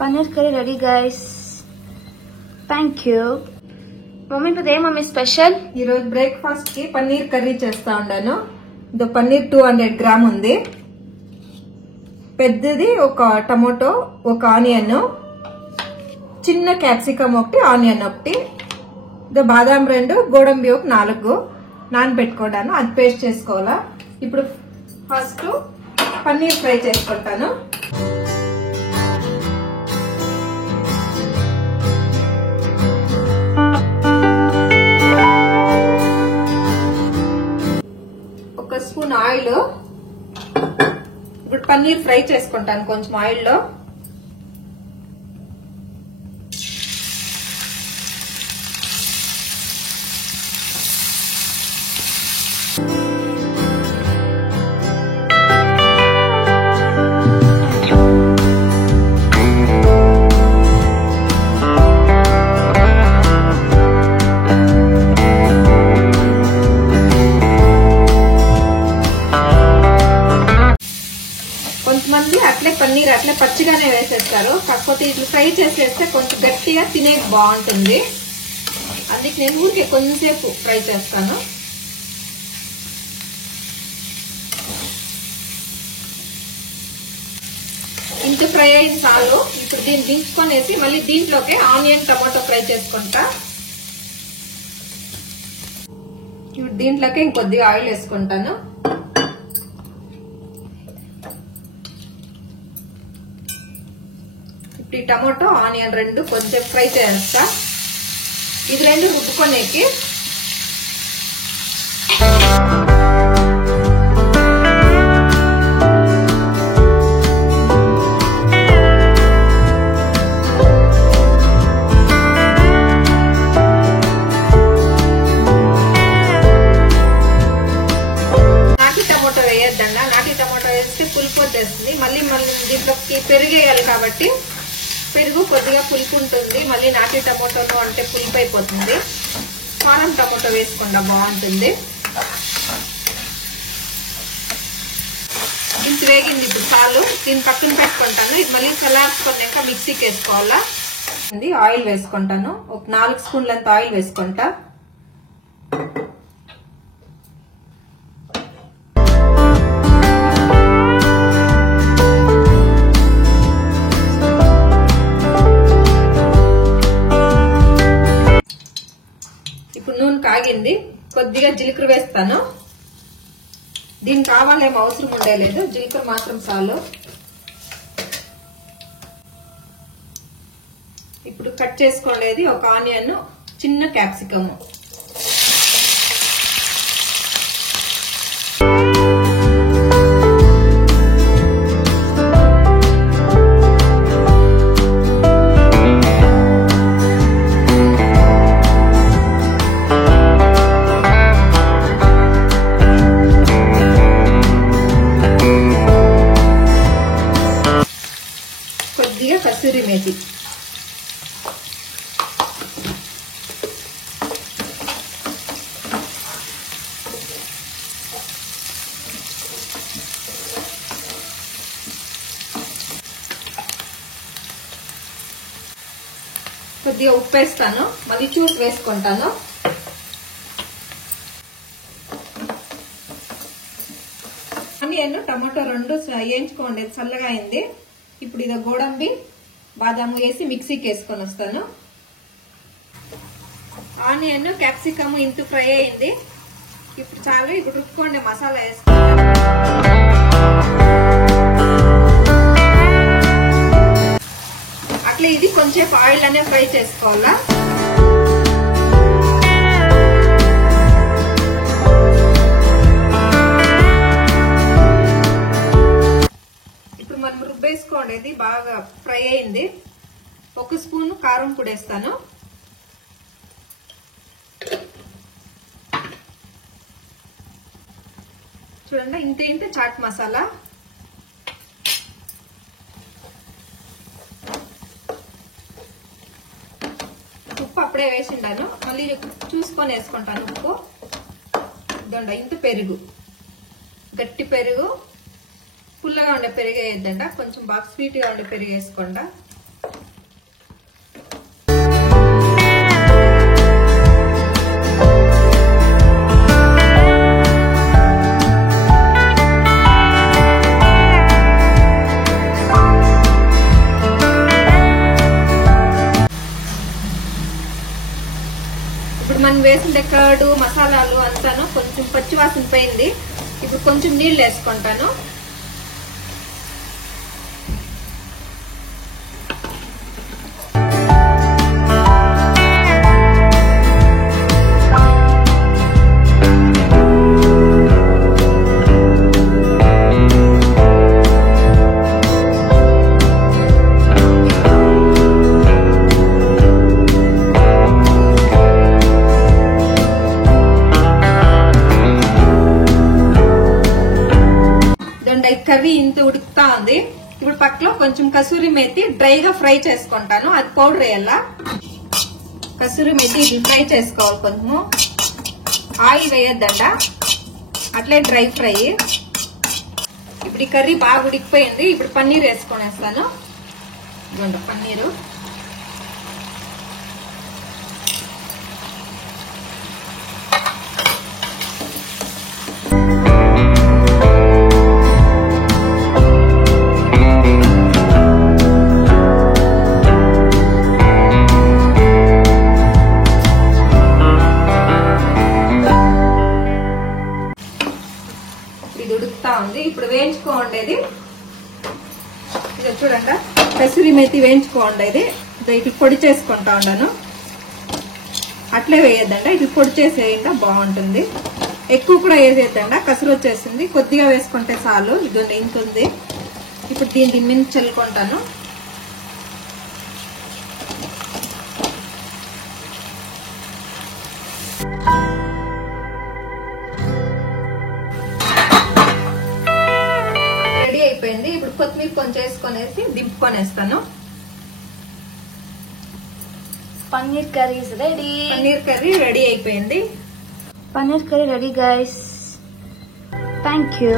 Paneer curry ready guys. Thank you mummy. ఇప్పుడు ఏ mummy special? ఈరోజు breakfast కి పన్నీర్ కర్రీ చేస్తా ఉన్నాను. ఇది పన్నీర్ 200 గ్రామ్ ఉంది. పెద్దది ఒక టమోటో, ఒక ఆనియన్, చిన్న క్యాప్సికమ్ ఒకటి, ఆనియన్ ఒకటి, ఇది బాదాం 2, గోడంబి ఒక 4 నానబెట్టుకోవడాను. అది పేస్ట్ చేసుకోవాలా. ఇప్పుడు ఫస్ట్ పన్నీర్ ఫ్రై చేసుకుంటాను. ఒక స్పూన్ ఆయిల్. ఇప్పుడు పన్నీర్ ఫ్రై చేసుకుంటాను కొంచెం ఆయిల్లో. కొంతమంది అట్లే పన్నీర్ అట్లే పచ్చిగానే వేసేస్తారు. కాకపోతే ఇట్లా ఫ్రై చేసేస్తే కొంచెం గట్టిగా తినే బాగుంటుంది. అందుకే నేను ఊరికే కొంచెంసేపు ఫ్రై చేస్తాను. ఇంత ఫ్రై అయిన చాలు. ఇప్పుడు దీన్ని దించుకొనేసి మళ్ళీ దీంట్లోకి ఆనియన్, టమాటో ఫ్రై చేసుకుంటా. ఇప్పుడు దీంట్లోకి ఇంకొద్దిగా ఆయిల్ వేసుకుంటాను. ఈ టమాటో, ఆనియన్ 2 కొంచెం ఫ్రై చేస్తా. ఇది 2 రుబ్బుకొనేకి నాటి టమాటో వేయొద్దన్నా. నాటి టమాటో వేస్తే పులుపు వచ్చేస్తుంది. మళ్ళీ దీంట్లోకి పెరుగు వేయాలి కాబట్టి పెరుగు కొద్దిగా పులుపు ఉంటుంది. మళ్ళీ నాటి టమాటోను అంటే పులుపు అయిపోతుంది. కారం టమాటో వేసుకుండా బాగుంటుంది. ఇంత వేగింది. ఇప్పుడు చాలు. దీన్ని పక్కన పెట్టుకుంటాను. ఇది మళ్ళీ చల్లార్చుకున్నాక మిక్సీకి వేసుకోవాలా. ఆయిల్ వేసుకుంటాను. ఒక 4 స్పూన్లంత ఆయిల్ వేసుకుంటా. నూనె కాగింది. కొద్దిగా జీలకర్ర వేస్తాను. దీనికి కావాలేమో అవసరం ఉండలేదు. జీలకర్ర మాత్రం చాలు. ఇప్పుడు కట్ చేసుకోండి ఒక ఆనియన్, చిన్న క్యాప్సికమ్. కసూరి మేతి. కొద్దిగా ఉప్పు వేస్తాను. మళ్ళీ చూసి వేసుకుంటాను. ఆనియన్, టమాటో 2 వేయించుకోండి. చల్లగా అయింది. ఇప్పుడు ఇది గోడంబి, బాదాము వేసి మిక్సీకి వేసుకొని వస్తాను. ఆనియన్, క్యాప్సికమ్ ఇంత ఫ్రై అయింది. ఇప్పుడు చాలు. ఇప్పుడు రుబ్బుకోండి మసాలా వేసుకోండి. అట్లా ఇది కొంచెం ఆయిల్ అనే ఫ్రై చేసుకోవాలా. మనం రుబ్బేసుకోండి. బాగా ఫ్రై అయింది. 1 స్పూన్ కారం పొడి వేస్తాను. చూడండి ఇంత చాట్ మసాలా. ఉప్పు అప్పుడే వేసిండాను. మళ్ళీ చూసుకొని వేసుకుంటాను ఉప్పు. ఇంత పెరుగు, గట్టి పెరుగు. పుల్లగా ఉండే పెరుగు వేయద్దంట. కొంచెం బాగా స్వీట్ గా ఉండే పెరుగు వేసుకోండి. మనం వేసిన కర్డ్ మసాలాలు అంతాను కొంచెం పచ్చివాసన పోయింది. ఇప్పుడు కొంచెం నీళ్లు వేసుకుంటాను. కర్రీ ఇంత ఉడుకుతా ఉంది. ఇప్పుడు పక్కలో కొంచెం కసూరి మేతి డ్రైగా ఫ్రై చేసుకుంటాను. అది పౌడర్ వేయాలా. కసూరి మేతి ఇది ఫ్రై చేసుకోవాలి. కొంచెము ఆయిల్ వేయొద్దంట, అట్లే డ్రై ఫ్రై. ఇప్పుడు ఈ కర్రీ బాగా ఉడికిపోయింది. ఇప్పుడు పన్నీర్ వేసుకొనేస్తాను. ఇదిగోండి పన్నీరు. ఇది ఉడుకుతా ఉంది. ఇప్పుడు వేయించుకోండేది ఇది చూడండి, కసూరి మేతి వేయించుకోండేది. ఇట్లా పొడి చేసుకుంటా ఉన్నాను. అట్లే వేయద్దండ, ఇది పొడి చేసి వేయండి బాగుంటుంది. ఎక్కువ కూడా వేసేద్దండ, కసురు వచ్చేసింది. కొద్దిగా వేసుకుంటే చాలు. ఇది ఇంత ఉంది. ఇప్పుడు దీన్ని మీద చల్లుకుంటాను. రెడీ అయిపోయింది. ఇప్పుడు కొత్తిమీర కొంచెం వేసుకొనేసి దింపుకొనేస్తాను. Paneer curry is ready. Paneer curry ready అయిపోయింది. Paneer curry ready guys. Thank you.